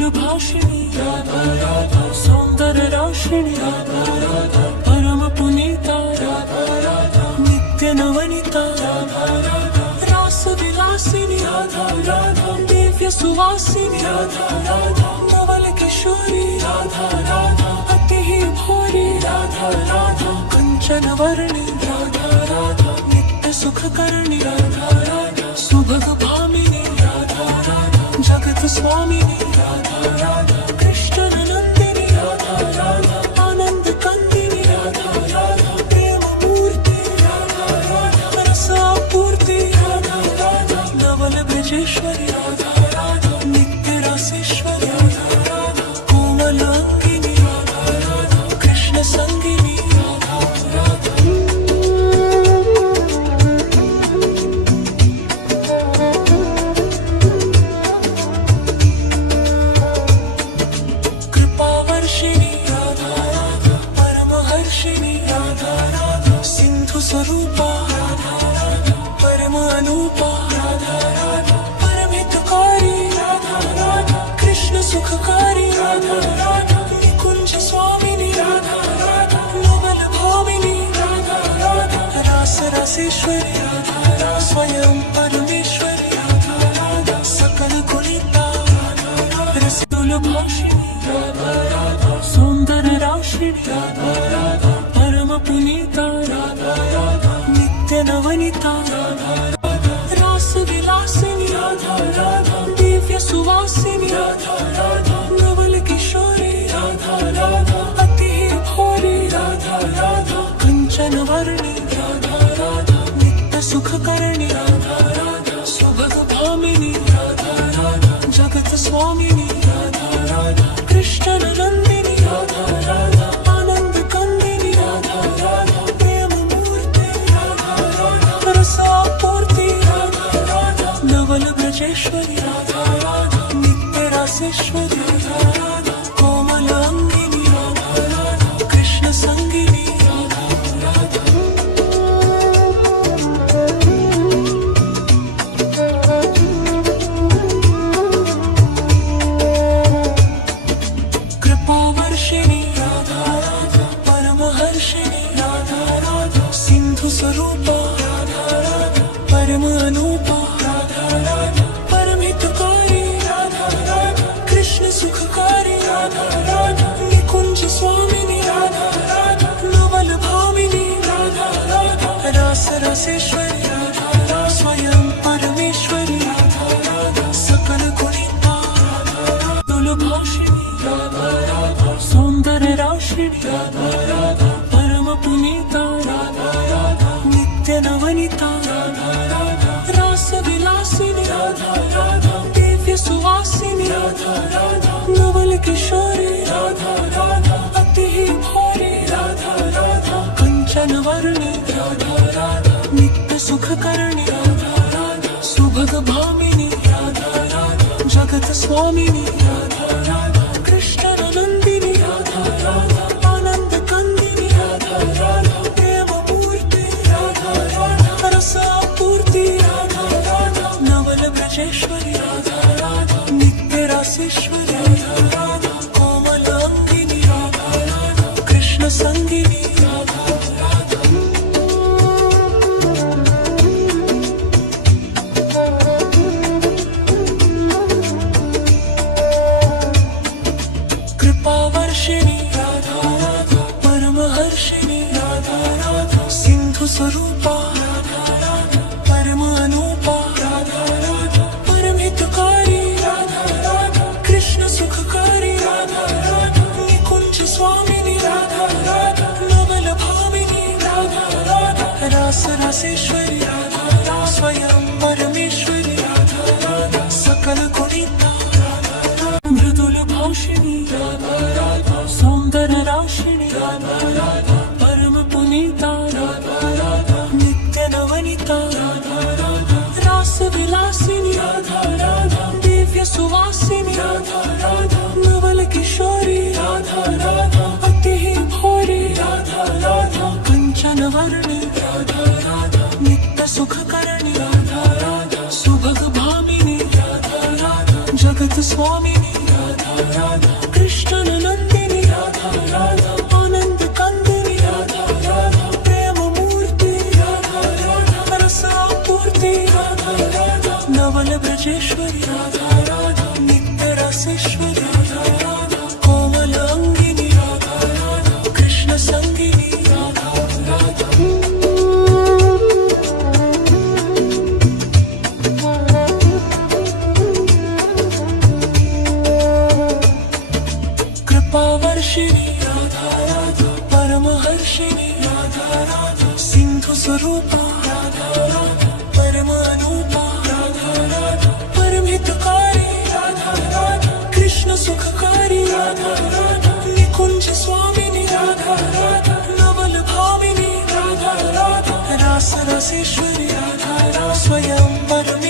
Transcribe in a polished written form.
मृदुल भाषिणी सौंदर्य राशिणी परम पुनीता नित्य नवनीता रास विलासिनी दिव्य सुवासिनी नवल किशोरी अति ही भोरी कंचन वर्णी नित्य सुख करणी सुभग भामिनी जगत स्वामिनी कृष्ण नंदिनी आनंद कंदिनी प्रेम मूर्ति रस पूर्ति नवल ब्रजेश्वरी नित्य रसेश्वरी कोमल अंगिनी कृष्ण संगिनी सिंधु स्वरूपा परम अनूपा परमितकारी कृष्ण सुखकारी निकुंज स्वामिनी नवल भामिनी रास रसेश्वरी स्वयं परमेश्वरी सकल गुणिता रसुल भाषिणी सौंदर्य राशिणी परम पुनीता नित्य नवनीता रास विलासिनी दिव्य सुवासिनी नवल किशोरी अति भोरी कंचन वर्णी नित्य सुख करणी सुभग भामिनी जगत स्वामिनी कृष्ण नंदिनी आनंद कंदिनी प्रेम मूर्ति रस पूर्ति नवल ब्रजेश्वरी नित्य रसेश्वरी कोमल अंगिनी कृष्ण संगिनी सिंधु स्वरूपा परम अनूपा परमितकारी कृष्ण सुखकारी निकुंज स्वामिनी नवल भामिनी रास रसेश्वरी स्वयं परमेश्वरी सकल गुणिता मृदुल भाषिणी सौंदर्य राशिणी परम पुनीता नित्य नवनीता रास विलासिनी दिव्य सुवासिनी नवल किशोरी अति ही भोरी कंचन वर्णी नित्य सुख करणी सुभग भामिनी जगत स्वामिनी कृष्ण नंदिनी आनंद कंदिनी प्रेम मूर्ति रस पूर्ति नवल ब्रजेश्वरी नित्य रसेश्वरी कोमल अंगिनी कृष्ण संगिनी कृपावर्षिणी परमहर्षिणी सिंधु स्वरूपा परम अनूपा परमितकारी कृष्ण सुखकारी निकुंज स्वामिनी नवल भामिनी रास रसेश्वरी स्वयं परमेश्वरी सकल गुणिता मृदुल भाषिणी सौंदर्य राशिणी परम पुनीता नित्य नवनीता रास विलासिनी दिव्य सुवासिनी नवल किशोरी अति ही भोरी कंचन वर्णी नित्य सुख करणी सुभग भामिनी जगत स्वामिनी नवल ब्रजेश्वरी राधा राधा नित्य रसेश्वरी राधा राधा कोमल अंगिनी राधा राधा कृष्ण संगिनी राधा राधा कृपावर्षिणी राधा राधा परमहर्षिणी राधा राधा सिंधु स्वरूपा राधा राधा परम अनुपा राधा राधा परमहितकारी राधा राधा कृष्ण सुखकारी राधा राधा निकुंज स्वामिनी राधा राधा नवल भामिनी राधा राधा रास रसेश्वरी राधा राधा स्वयं परमे